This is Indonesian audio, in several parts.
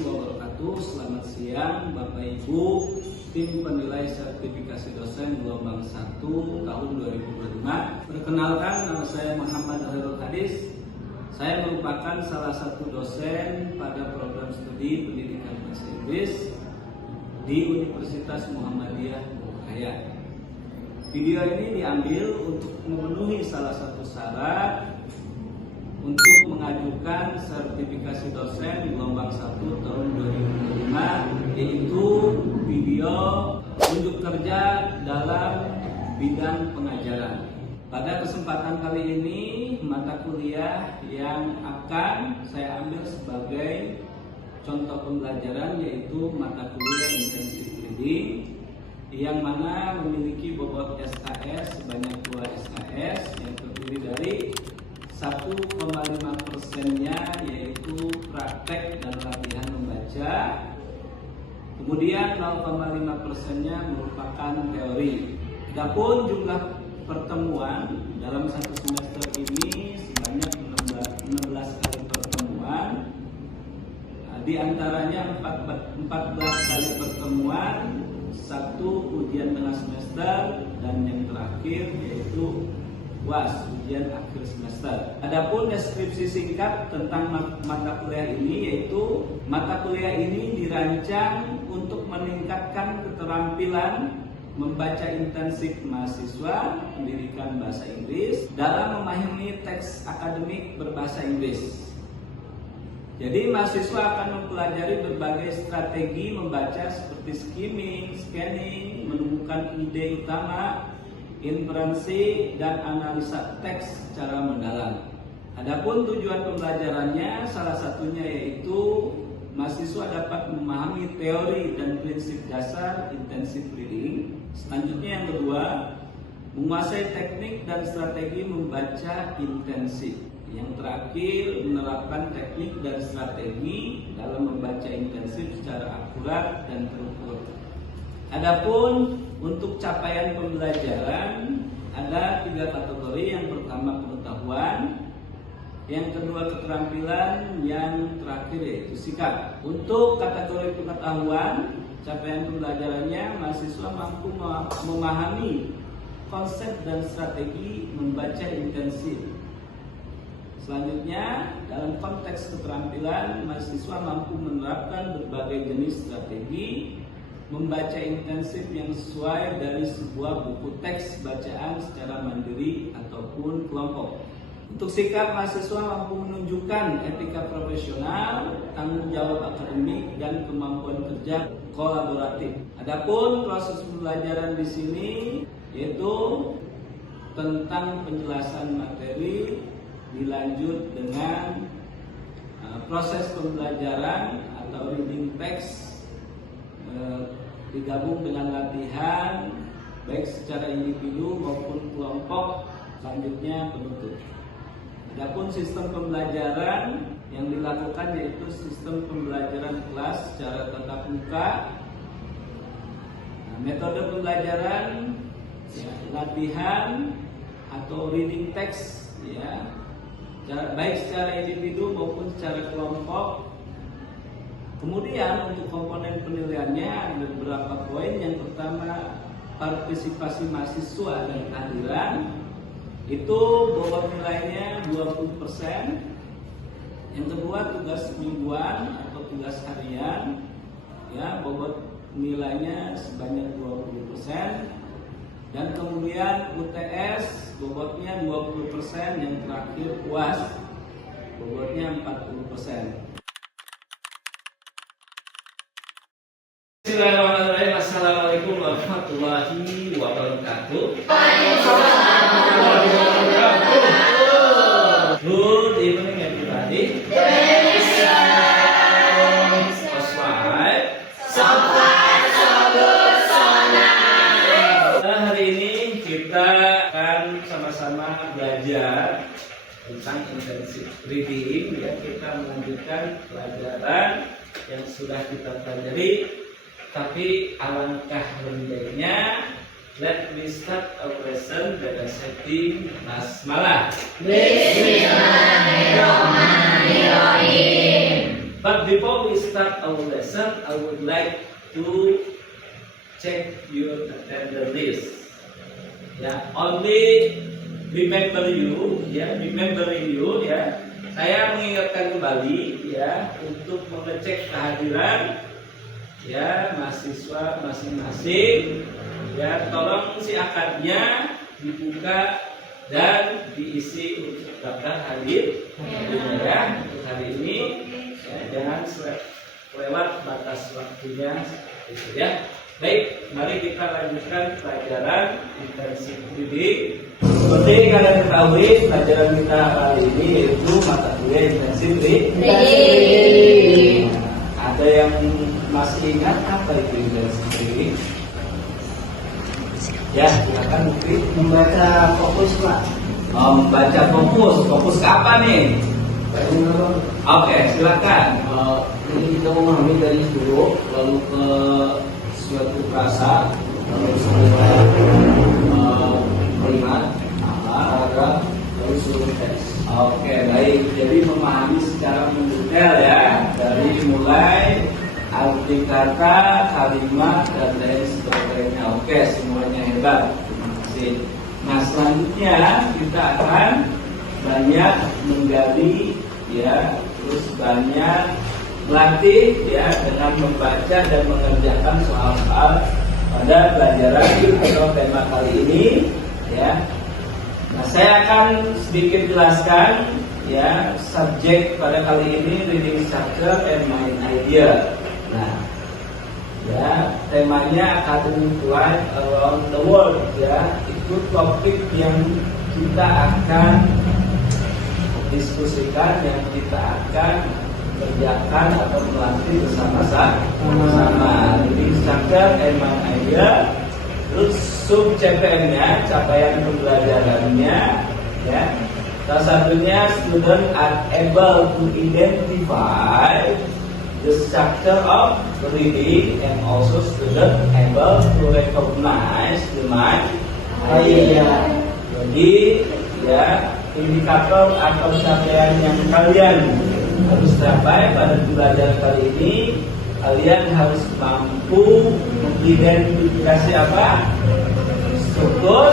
warahmatullahi wabarakatuh. Selamat siang Bapak Ibu, tim penilai sertifikasi dosen gelombang 1 tahun 2025. Perkenalkan, nama saya Muhammad Khairul Hadis. Saya merupakan salah satu dosen pada program studi pendidikan bahasa Inggris di Universitas Muhammadiyah Bogor. Video ini diambil untuk memenuhi salah satu syarat untuk mengajukan sertifikasi dosen gelombang 1 tahun 2025, yaitu video unjuk kerja dalam bidang pengajaran. Pada kesempatan kali ini, mata kuliah yang akan saya ambil sebagai contoh pembelajaran yaitu mata kuliah intensive reading, yang mana memiliki bobot SKS sebanyak 2 SKS yang terdiri dari 1,5%-nya yaitu praktek dan latihan membaca, kemudian 0,5%-nya merupakan teori. Adapun jumlah pertemuan dalam satu semester ini sebanyak 16 kali pertemuan, di antaranya 14 kali pertemuan, 1 ujian tengah semester, dan yang terakhir yaitu UAS, ujian akhir semester. Adapun deskripsi singkat tentang mata kuliah ini, yaitu mata kuliah ini dirancang untuk meningkatkan keterampilan membaca intensif mahasiswa pendidikan bahasa Inggris dalam memahami teks akademik berbahasa Inggris. Jadi mahasiswa akan mempelajari berbagai strategi membaca seperti skimming, scanning, menemukan ide utama, inferensi, dan analisa teks secara mendalam. Adapun tujuan pembelajarannya salah satunya yaitu mahasiswa dapat memahami teori dan prinsip dasar intensive reading. Selanjutnya yang kedua, menguasai teknik dan strategi membaca intensif. Yang terakhir, menerapkan teknik dan strategi dalam membaca intensif secara akurat dan terukur. Adapun untuk capaian pembelajaran ada 3 kategori. Yang pertama pengetahuan, yang kedua keterampilan, yang terakhir yaitu sikap. Untuk kategori pengetahuan, capaian pembelajarannya mahasiswa mampu memahami konsep dan strategi membaca intensif. Selanjutnya, dalam konteks keterampilan, mahasiswa mampu menerapkan berbagai jenis strategi membaca intensif yang sesuai dari sebuah buku teks bacaan secara mandiri ataupun kelompok. Untuk sikap, mahasiswa mampu menunjukkan etika profesional, tanggung jawab akademik, dan kemampuan kerja kolaboratif. Adapun proses pembelajaran di sini yaitu tentang penjelasan materi, dilanjut dengan proses pembelajaran atau reading text, digabung dengan latihan baik secara individu maupun kelompok, selanjutnya penutup. Adapun sistem pembelajaran yang dilakukan yaitu sistem pembelajaran kelas secara tatap muka. Metode pembelajaran latihan atau reading text baik secara individu maupun secara kelompok. Kemudian untuk komponen penilaiannya ada beberapa poin. Yang pertama, partisipasi mahasiswa dan kehadiran, itu bobot nilainya 20%. Yang kedua, tugas mingguan atau tugas harian, bobot nilainya sebanyak 20%. Dan kemudian UTS bobotnya 20%, yang terakhir UAS bobotnya 40%. Bismillahirrahmanirrahim. Assalamualaikum warahmatullahi wabarakatuh. Good evening everybody. Hari ini kita akan sama-sama belajar tentang intensive reading. Kita melanjutkan pelajaran yang sudah kita pelajari. Tapi alangkah lebih baiknya, let me start our lesson by reciting basmalah. Bismillahirrahmanirrahim. But before we start start our lesson, I would like to check your attendance list. Ya, only remembering you, ya. Saya mengingatkan kembali, ya, untuk mengecek kehadiran, ya, mahasiswa masing-masing. Ya, tolong si akadnya dibuka dan diisi untuk daftar hadir, ya, untuk hari ini. Ya, jangan lewat batas waktunya, gitu, ya. Baik, mari kita lanjutkan pelajaran intensif reading. Seperti kalian ketahui, pelajaran kita kali ini yaitu mata kuliah intensif reading. Ada yang masih ingat apa itu intensif reading? Ya, silakan Bukti. Membaca fokus, Pak. Membaca fokus kapan nih? Oke, silakan. Ini kita memahami dari dulu, lalu ke suatu frasa, lalu sampai kalimat, paragraf, lalu seluruh teks. Oke, baik. Jadi memahami secara mendetail, ya, dari mulai arti kata, kalimat, dan lain sebagainya. Oke, semuanya hebat. Terima kasih. Nah, selanjutnya kita akan banyak menggali, ya, terus banyak melatih, ya, dengan membaca dan mengerjakan soal-soal pada pelajaran atau tema kali ini, ya. Nah, saya akan sedikit jelaskan, ya, subjek pada kali ini reading structure and main idea. Nah, ya, temanya academic life around the world, ya, itu topik yang kita akan diskusikan, yang kita akan kerjakan atau melatih bersama-sama. Reading structure and main idea. Terus sub CPM-nya, capaian pembelajarannya, ya. Salah satunya student are able to identify the structure of reading and also student able to recognize the main idea. Jadi, ya, indikator atau capaian yang kalian harus capai pada pembelajaran kali ini, kalian harus mampu mengidentifikasi apa? Struktur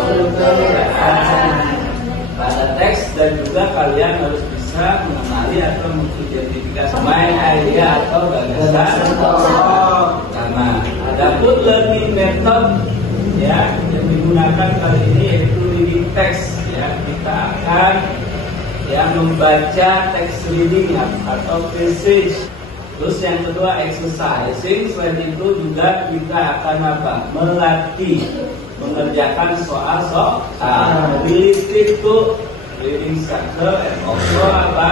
pada teks, dan juga kalian harus bisa mengenali atau mengidentifikasi main idea atau gagasan. Karena ada pun learning method, ya, yang digunakan kali ini yaitu reading text, ya. Kita akan, ya, membaca teks reading atau passage. Terus yang kedua exercising. Selain itu juga kita akan apa? Melatih mengerjakan soal-soal related to reading structure and also apa?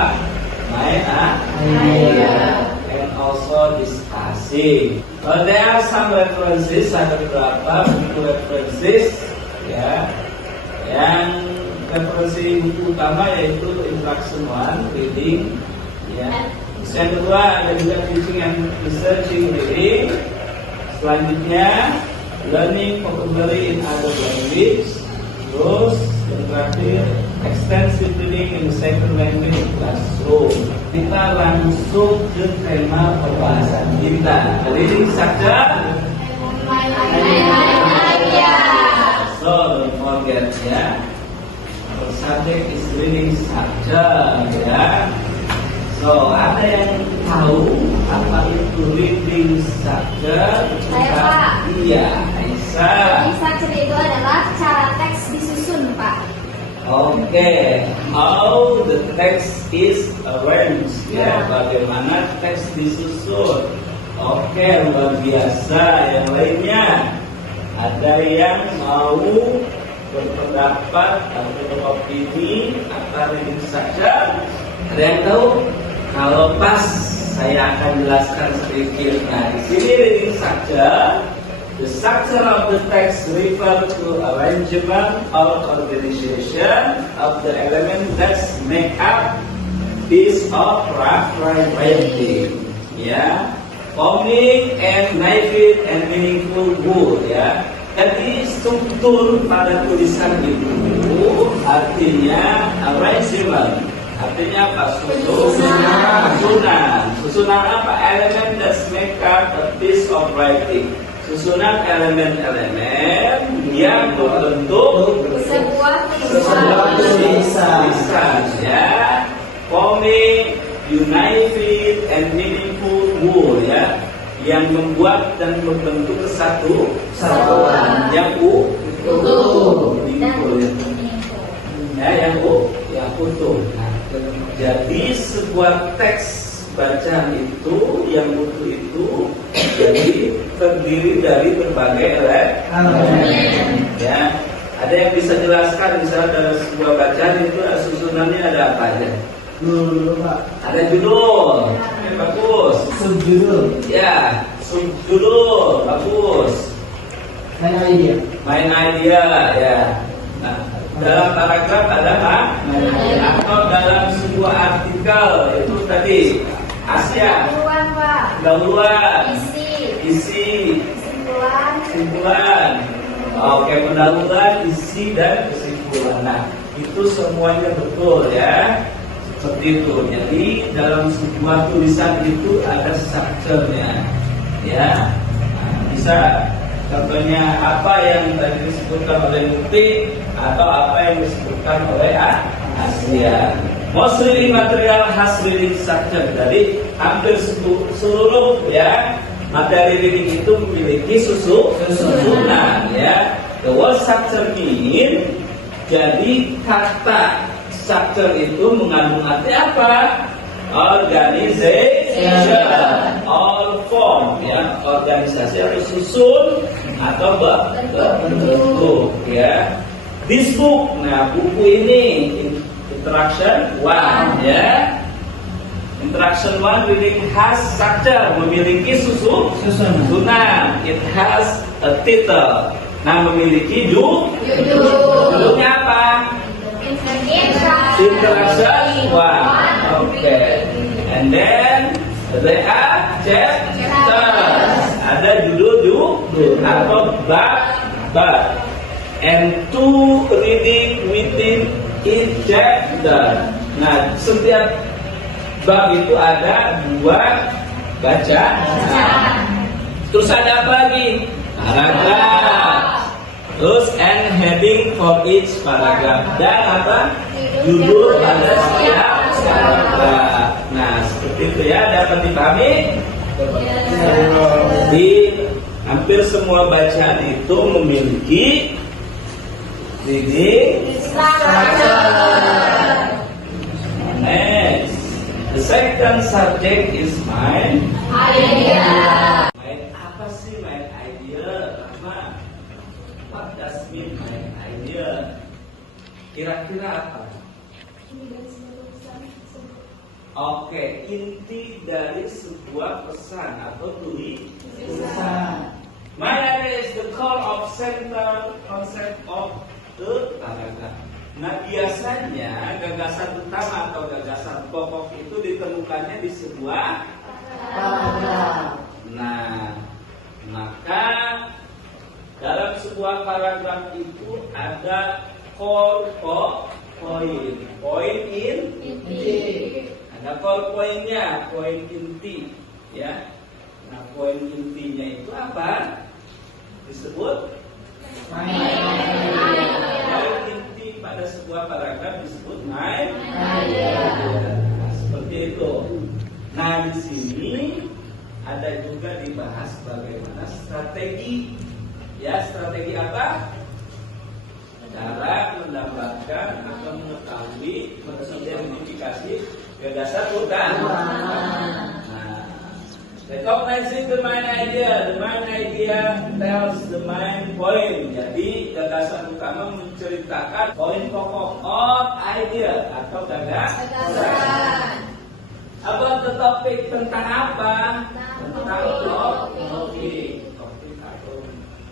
Main idea and also discussing. There are some references, ada beberapa buku references, ya. Yang referensi buku utama yaitu Introduction 1 reading, ya. Yang kedua ada juga teaching and researching reading. Selanjutnya learning vocabulary in other language. Terus yang terakhir extensive reading in the second language classroom. Kita langsung ke tema pembahasan kita. Reading structure. So don't forget, ya. Our subject is reading structure, ya. So, ada yang tahu apa itu reading structure? Saya, Pak. Iya, Aisyah. Reading structure itu adalah cara teks disusun, Pak. Oke, how the text is arranged, ya, bagaimana teks disusun. Oke, luar biasa. Yang lainnya, ada yang mau berpendapat atau beropini akan reading structure? Ada yang tahu? Kalau pas, saya akan jelaskan sedikit. Nah, di sini reading structure, the structure of the text refer to arrangement or organization of the element that make up piece of rough writing, ya, forming and naive and meaningful word, ya. Jadi struktur pada tulisan itu artinya arrangement, Artinya apa? Susunan. Susunan apa? Elemen that make up a piece of writing. Susunan elemen-elemen yang berbentuk Sebuah tulisan, ya, forming united and meaningful whole, ya, yang membuat dan membentuk kesatuan yang utuh, ya, yang utuh. Nah, jadi sebuah teks bacaan itu yang utuh itu jadi terdiri dari berbagai elemen. Ya, ada yang bisa jelaskan misalnya dalam sebuah bacaan itu susunannya ada apa aja? Dulu Pak. Ada judul, bagus. Subjudul. Ya, subjudul, bagus. Main idea, ya. Nah, dalam paragraf ada apa? Atau dalam sebuah artikel itu tadi Asia. Pendahuluan. Isi. Kesimpulan. Oke, pendahuluan, isi dan kesimpulan. Nah, itu semuanya betul, ya. Seperti itu. Jadi dalam sebuah tulisan itu ada strukturnya, ya. Nah, bisa contohnya apa yang tadi disebutkan oleh Mukti atau apa yang disebutkan oleh Asia. Most reading material has reading structure. Jadi hampir seluruh, ya, materi reading itu memiliki susunan, ya. The word structure mean, jadi kata structure itu mengandung arti apa? Organization, all form, ya, organisasi atau susun atau bentuk, ya. This book, nah buku ini Interaction 1, ya. Interaction 1 reading has structure, memiliki susunan. It has a title. Nah, memiliki judulnya apa? Interaction 1. Okay. And then there are chapters. Ada judul atau bab. And two reading within each chapter. Nah, setiap bab itu ada 2 bacaan. Terus ada apa lagi? Paragraf. Terus and heading for each paragraph. Dan apa? Judul pada setiap paragraf. Nah, seperti itu, ya, dapat dipahami? Jadi hampir semua bacaan itu memiliki reading structure. Next, the second subject is mind idea. Mind apa sih mind idea? Apa? What does mean mind idea? Kira-kira apa? Oke, inti dari sebuah pesan atau tulisan. Mind idea is the core of central concept of the paragraph. Nah, biasanya gagasan utama atau gagasan pokok itu ditemukannya di sebuah paragraf. Nah, maka dalam sebuah paragraf itu ada core point inti. Ada core poinnya, poin inti, ya. Nah, poin intinya itu apa? Disebut poin inti pada sebuah paragraf disebut mind idea. Nah, seperti itu. Nah, di sini ada juga dibahas bagaimana strategi. Ya, strategi apa? Cara mendapatkan atau mengetahui, mengidentifikasi gagasan utama. Nah, recognizing the main idea. The main idea tells the main point. Jadi gagasan utama menceritakan poin pokok of idea atau gagasan. About the topic, tentang apa? Tentang topik atau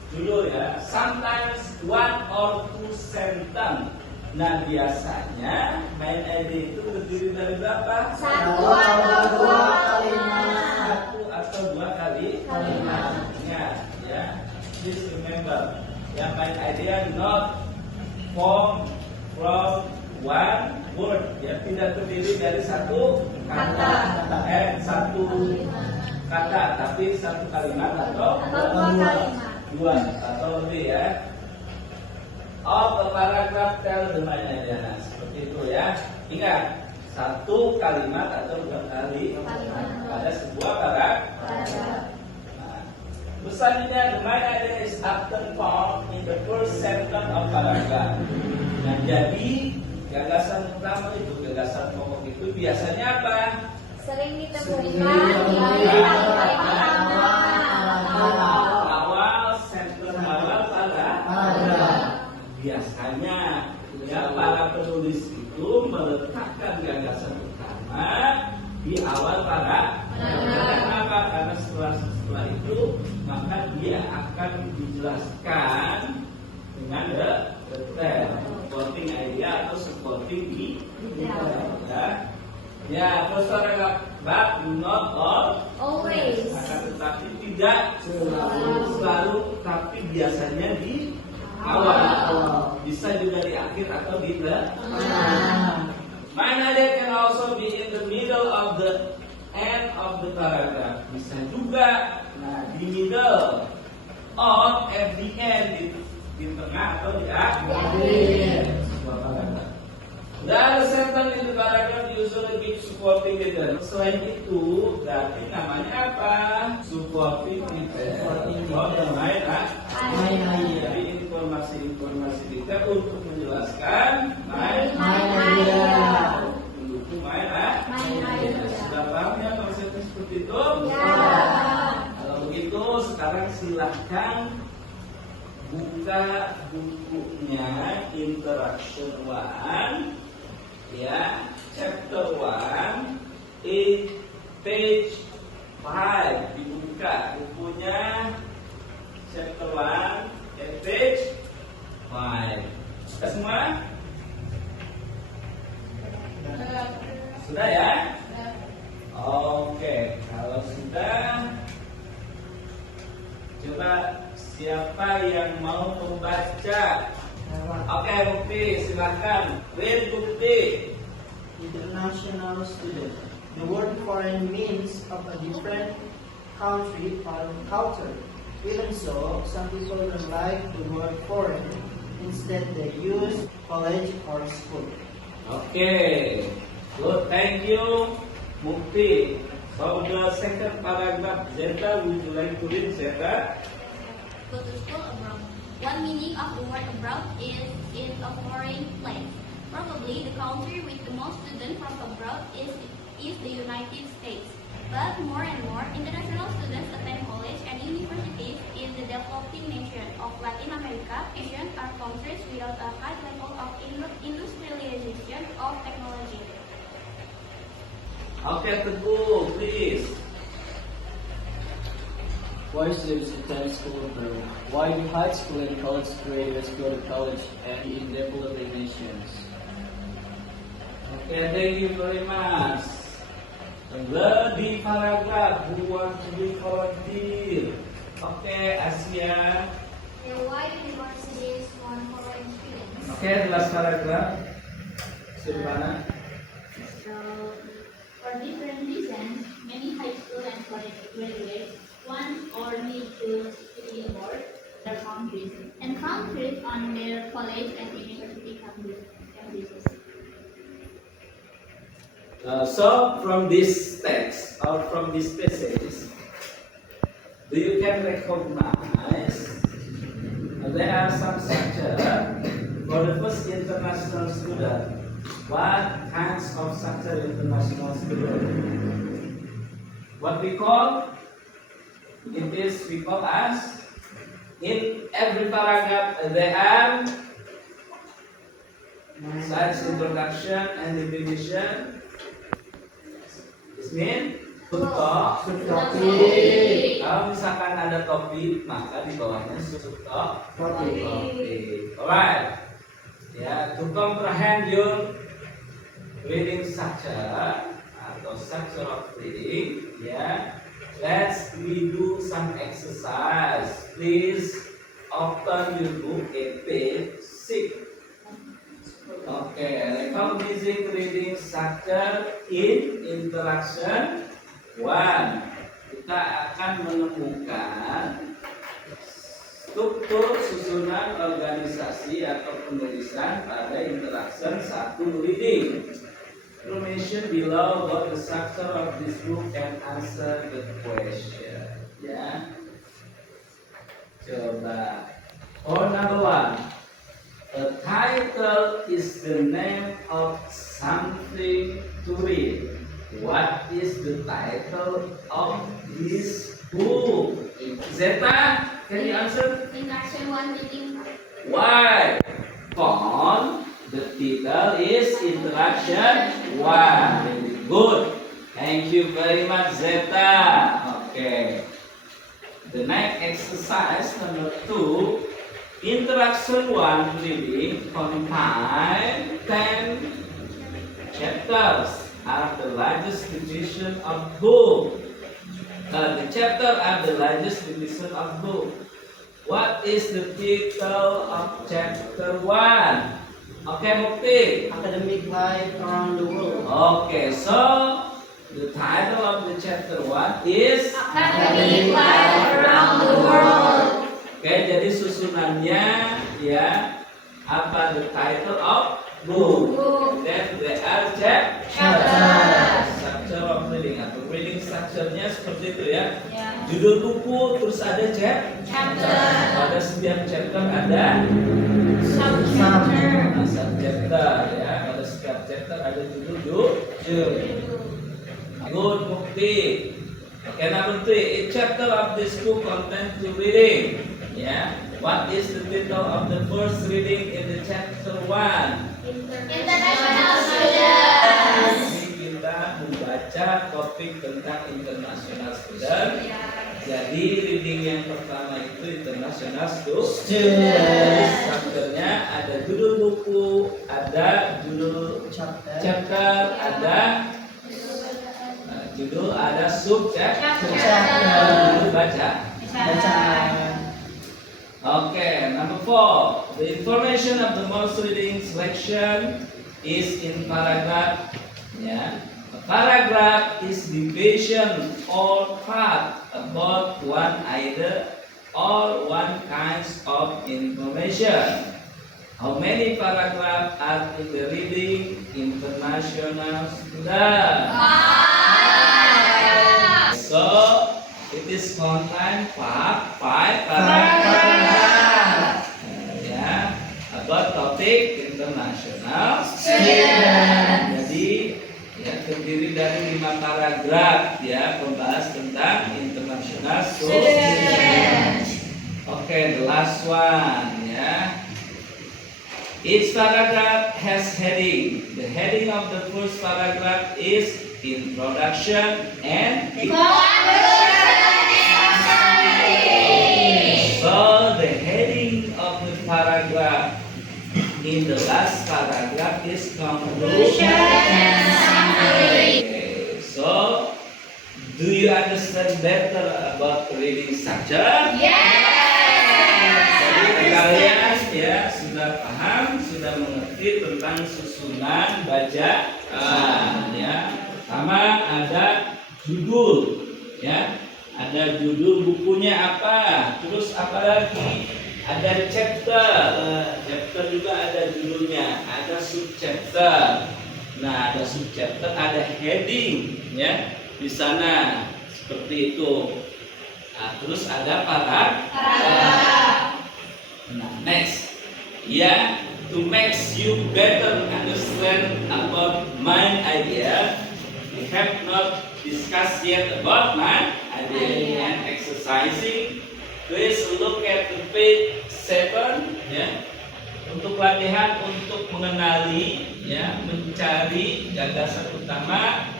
judul, ya. Sometimes 1 or 2 sentence. Nah, biasanya main idea itu terdiri dari berapa? 1 atau 2 kalimat. 1 atau 2 kalimat. Ingat, ya. Please remember, yang main idea not form from 1 word, ya, tidak terdiri dari satu kata, satu kata, tapi satu kalimat atau dua atau lebih, ya. Of a paragraph tell the main idea. Nah, seperti itu, ya. Ingat, satu kalimat atau dua kali pada sebuah paragraph. Selanjutnya, the main idea is often found in the first sentence of paragraph. Nah, jadi gagasan utama itu, gagasan pokok itu biasanya apa? Sering ditemukan di kalimat Awal sentence awal paragraph. Biasanya, ya, para penulis itu meletakkan gagasan utama di awal paragraph. Kenapa? Karena setelah itu maka dia akan dijelaskan dengan detail, supporting idea atau supporting ya. Ya, first paragraph, but not always. Akan tetapi tidak selalu, tapi biasanya di awal. Bisa juga di akhir atau di tengah. Main idea can also be in the middle of the end of the paragraph. Bisa juga, nah, di middle, or at the end, di tengah atau di akhir sebuah paragraph. Dan sentence in the paragraph usually give supporting detail. Selain itu, berarti namanya apa? Supporting detail. Jadi informasi detail untuk menjelaskan main idea. Mendukung main idea. Sudah paham ya konsepnya seperti itu? Ya. Kalau begitu, sekarang silahkan buka bukunya Interaction 1, ya, chapter 1, page 5. Dibuka bukunya chapter 1, page 5. Sudah semua? Sudah, ya? Oke, kalau sudah, coba siapa yang mau membaca? Oke, Bukti, silakan. Read, Bukti. International student. The word foreign means of a different country or culture. Even so, some people don't like the word foreign. Instead, they use college or school. Okay, good. Thank you, Mukti. So the second paragraph, Zeta, would you like to read, Zeta? Go to school abroad. One meaning of the word abroad is in a foreign place. Probably the country with the most students from abroad is the United States. But more and more international students attend college and universities in the developing nation of Latin America, Asian are countries without a high level of industrialization of technology. Okay, Teguh, please. Why students attend school abroad? Why do high school and college graduates go to college and in developing nations? Okay, thank you very much. The paragraph, who wants to be volunteer? Okay, Asia. Why universities want foreign students? Okay, the last paragraph. Silvana. So, for different reasons, many high school and college graduates want or need to study abroad their countries and countries on their college and university campuses. So, from this text or from this passage, do you can recognize there are some structure for the first international student? What kinds of structure international student? What we call? It is we call as in every paragraph there are such introduction and definition. This means subtopik. Kalau misalkan ada topik, maka di bawahnya subtopik. Alright. Ya, to comprehend your reading structure atau structure of reading, ya. Let's do some exercise. Please open your book at page 6. Okay, recognizing reading structure in interaction 1. Kita akan menemukan struktur susunan organisasi atau penulisan pada interaction 1 reading. Information below about the structure of this book and answer the question. Ya. Coba. For number 1. A title is the name of something to read. What is the title of this book? Zeta, can you answer? Interaction 1 reading. Why? Because the title is Interaction 1. Very good. Thank you very much, Zeta. Okay. The next exercise number 2. Interaction 1 reading contain 10 chapters are the largest division of book. The chapter are the largest division of book. What is the title of chapter 1? Okay, Mukti. Academic life around the world. Okay, so the title of the chapter 1 is Academic life around the world. Oke, jadi susunannya ya apa the title of book. Then there are chapters. Structure of reading atau reading structure-nya seperti itu ya. Judul buku terus ada chapter. Pada setiap chapter ada subchapter ya. Pada setiap chapter ada judul. Good, Mukti. Okay, number 3. A chapter of this book contains 2 reading. Yeah. What is the title of the first reading in the chapter 1? International students. Ini kita membaca topik tentang international student. Jadi reading yang pertama itu international student. Chapternya ada judul buku, ada judul chapter, ada judul, ada subchapter. Baca. Okay, number 4. The information of the most reading selection is in paragraph. Yeah. A paragraph is division or part about one idea or one kinds of information. How many paragraphs are in the reading international student? So it is contain 5 paragraphs. Ya, about topik international student. Jadi ya terdiri dari 5 paragraf ya membahas tentang international student. Okay, the last one ya. Each paragraph has heading. The heading of the first paragraph is introduction and so the heading of the paragraph in the last paragraph is conclusion and summary. Okay, so do you understand better about reading structure? Jadi kalian ya sudah paham, sudah mengerti tentang susunan bacaan ya. Pertama ada judul ya. Ada judul bukunya apa, terus apa lagi? Ada chapter, chapter juga ada judulnya, ada subchapter. Nah, ada subchapter, ada heading, ya di sana seperti itu. Nah, terus ada paragraph. Nah, next, ya, to make you better understand about my idea, we have not discussed yet about my idea and exercising. Please look at the page 7 ya. Untuk latihan untuk mengenali ya, mencari gagasan utama.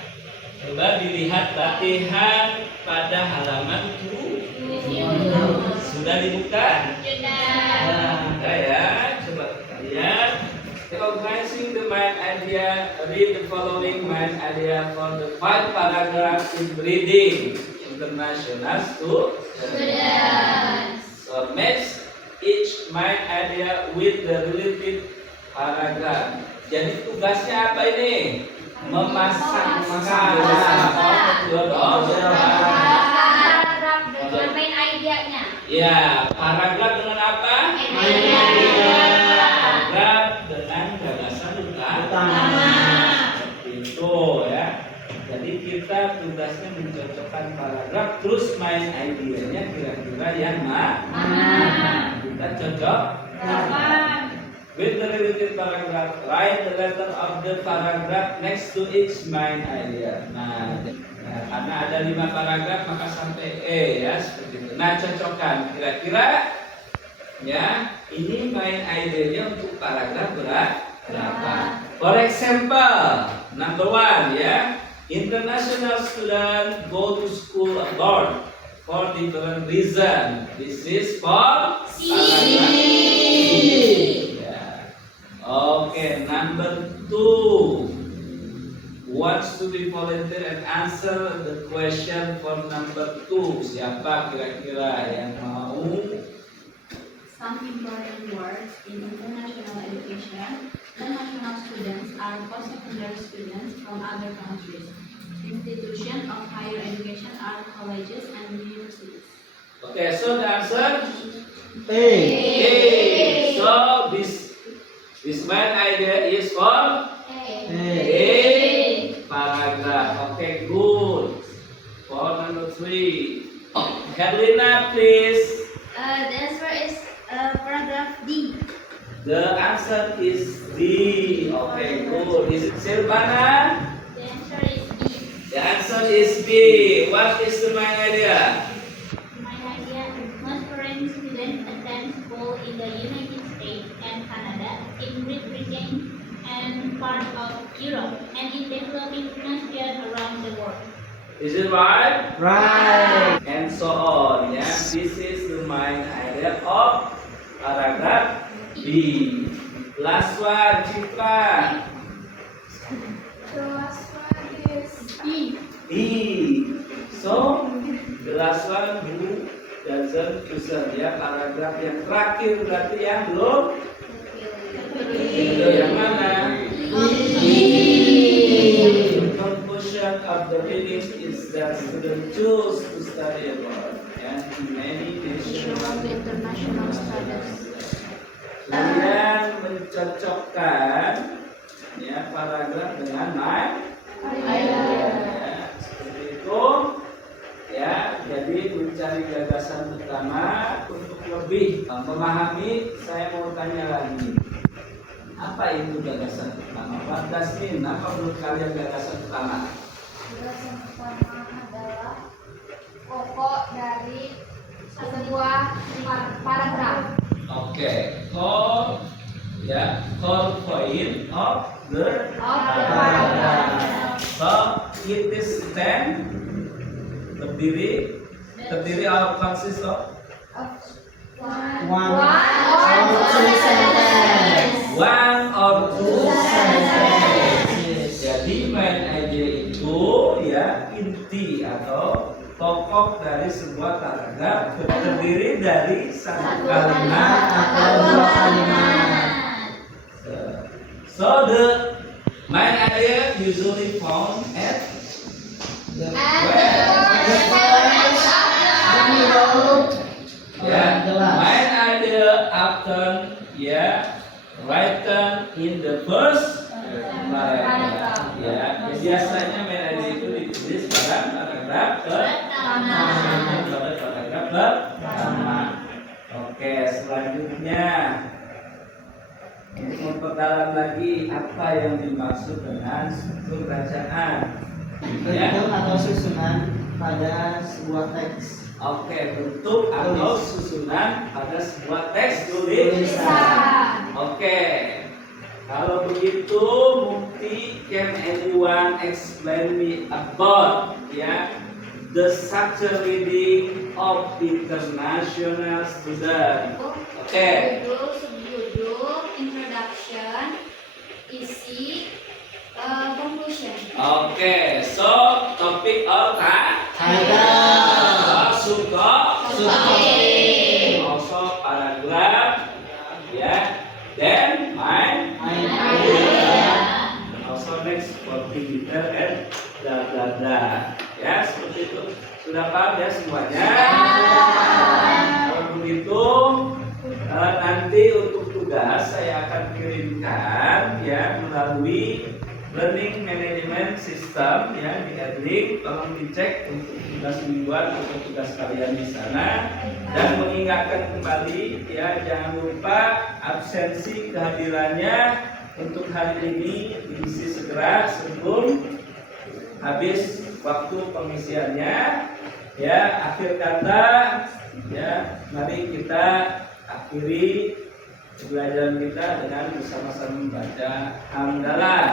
Coba dilihat latihan pada halaman 7. Sudah dibuka? Sudah. Nah, ya, coba lihat. Recognizing the main idea, read the following main idea for the 5 paragraphs in reading international students. So match each main idea with the related paragraph. Jadi tugasnya apa ini? Memasangkan Paragraf dengan main idenya. Ya, paragraf dengan apa? Paragraf dengan gagasan utama. Itu ya. Jadi kita tugasnya mencocokkan paragraf terus main idenya kira-kira yang mana kita cocok. With the related paragraph, write the letter of the paragraph next to each main idea. Nah, karena ada 5 paragraf maka sampai E ya seperti itu. Nah, cocokkan kira-kira ya ini main idenya untuk paragraf berapa? For example, number 1 ya, international student go to school abroad for different reason. This is for paragraph C. Okay, number 2 wants to be volunteer and answer the question for number 2. Siapa kira-kira yang mau? Some important words in international education. International students are post-secondary students from other countries. Institutions of higher education are colleges and universities. Okay, so the answer A. So this main idea is for A paragraph. Okay, good. For number 3, Helena, please. The answer is paragraph D. The answer is D. Okay, good. Is it Silvana? The answer is B. The answer is B. What is the main idea? My idea, most foreign students attend school in the United States and Canada, in Great Britain and part of Europe, and in developing nations around the world. Is it right? Right. And so on. Yeah, this is the main idea of paragraph B. Last one, Citra. The last one is E. E. So the last one who doesn't choose ya, paragraf yang terakhir berarti yang belum. Itu yang mana? The conclusion of the reading is that students choose to study abroad and many national International studies. Kemudian mencocokkan ya paragraf dengan main ya, seperti itu ya. Jadi mencari gagasan utama untuk lebih memahami. Saya mau tanya lagi, apa itu gagasan utama? Pak Dasmin, apa menurut kalian gagasan utama? Gagasan utama adalah pokok dari sebuah paragraf. Oke, core ya, core point of the paragraph. So it is 10 terdiri or consist of One or two sentences. one or two Sentences. Jadi main idea itu ya inti atau pokok dari sebuah paragraf terdiri dari satu kalimat Atau dua kalimat. So the main idea usually found at The And ya, main idea often ya written in the first paragraph. Ya, biasanya main idea itu ditulis pada paragraf pertama. Oke, selanjutnya untuk memperdalam lagi apa yang dimaksud dengan struktur bacaan. Bentuk atau susunan pada sebuah teks. Oke, bentuk atau susunan pada sebuah teks tulisan. Oke, kalau begitu Mukti, can anyone explain me about ya the structure reading of international student? Oke. Subjudul, introduction, isi, conclusion. Oke, so topik or Title. subject, also paragraph, ya, then main Main idea. bla bla bla. Ya, seperti itu. Sudah paham ya semuanya? Kalau begitu, nanti untuk tugas saya akan kirimkan ya melalui Learning Management System ya di Edlink. Tolong dicek untuk tugas mingguan atau tugas kalian di sana, dan mengingatkan kembali ya, jangan lupa absensi kehadirannya untuk hari ini diisi segera sebelum habis waktu pengisiannya ya. Akhir kata ya, mari kita akhiri pembelajaran kita dengan bersama-sama membaca hamdalah.